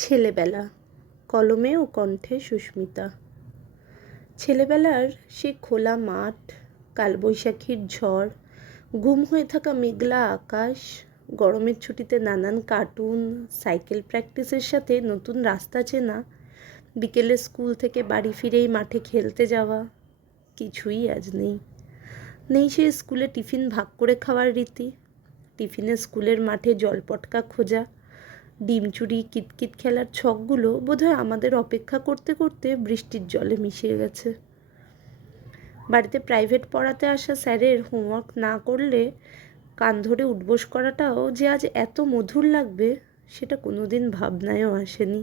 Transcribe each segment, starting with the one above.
ছেলেবেলা, কলমে ও কণ্ঠে সুস্মিতা। ছেলেবেলার সে খোলা মাঠ, কালবৈশাখীর ঝড়, গুম হয়ে থাকা মেঘলা আকাশ, গরমের ছুটিতে নানান কার্টুন, সাইকেল প্র্যাকটিসের সাথে নতুন রাস্তা চেনা, বিকেলে স্কুল থেকে বাড়ি ফিরেই মাঠে খেলতে যাওয়া, কিছুই আজ নেই। নেই সে স্কুলে টিফিন ভাগ করে খাওয়ার রীতি, টিফিনে স্কুলের মাঠে জলপটকা খোঁজা, ডিম চুরি কিতকিত খেলার ছকগুলো বোধহয় আমাদের অপেক্ষা করতে করতে বৃষ্টির জলে মিশে গেছে। বাড়িতে প্রাইভেট পড়াতে আসা স্যারের হোমওয়ার্ক না করলে কান ধরে উঠবোস করাটাও যে আজ এত মধুর লাগবে সেটা কোনোদিন ভাবনায়ও আসেনি।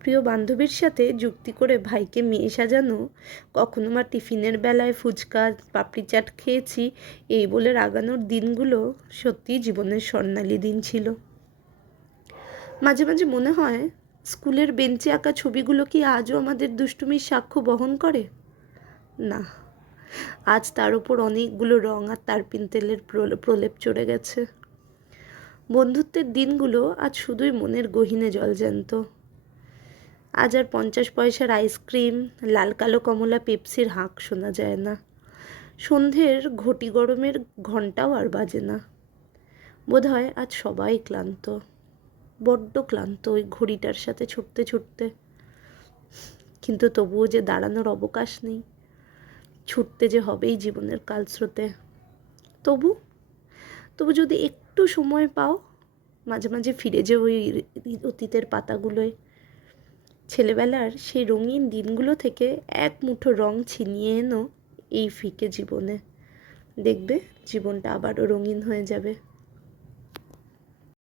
প্রিয় বান্ধবীর সাথে যুক্তি করে ভাইকে মেয়ে সাজানো, কখনো বা টিফিনের বেলায় ফুচকা পাপড়ি চাট খেয়েছি এই বলে রাগানোর দিনগুলো সত্যিই জীবনের স্বর্ণালী দিন ছিল। মাঝে মাঝে মনে হয় স্কুলের বেঞ্চে আঁকা ছবিগুলো কি আজও আমাদের দুষ্টুমির সাক্ষ্য বহন করে? না, আজ তার উপর অনেকগুলো রং আর তারপিন তেলের প্রলেপ চড়ে গেছে। বন্ধুত্বের দিনগুলো আজ শুধুই মনের গহীনে জলজ্যান্ত। আজ আর 50 পয়সার আইসক্রিম, লাল কালো কমলা পেপসির হাঁক শোনা যায় না। সন্ধ্যের ঘটি গরমের ঘণ্টাও আর বাজে না। বোধহয় আজ সবাই ক্লান্ত, বড্ড ক্লান্ত ওই ঘড়িটার সাথে ছুটতে ছুটতে। কিন্তু তবুও যে দাঁড়ানোর অবকাশ নেই, ছুটতে যে হবেই জীবনের কালস্রোতে। তবু যদি একটু সময় পাও, মাঝে মাঝে ফিরে যে ওই অতীতের পাতাগুলোয়, ছেলেবেলার সেই রঙিন দিনগুলো থেকে এক মুঠো রং ছিনিয়ে এনো এই ফিকে জীবনে। দেখবে জীবনটা আবারও রঙিন হয়ে যাবে।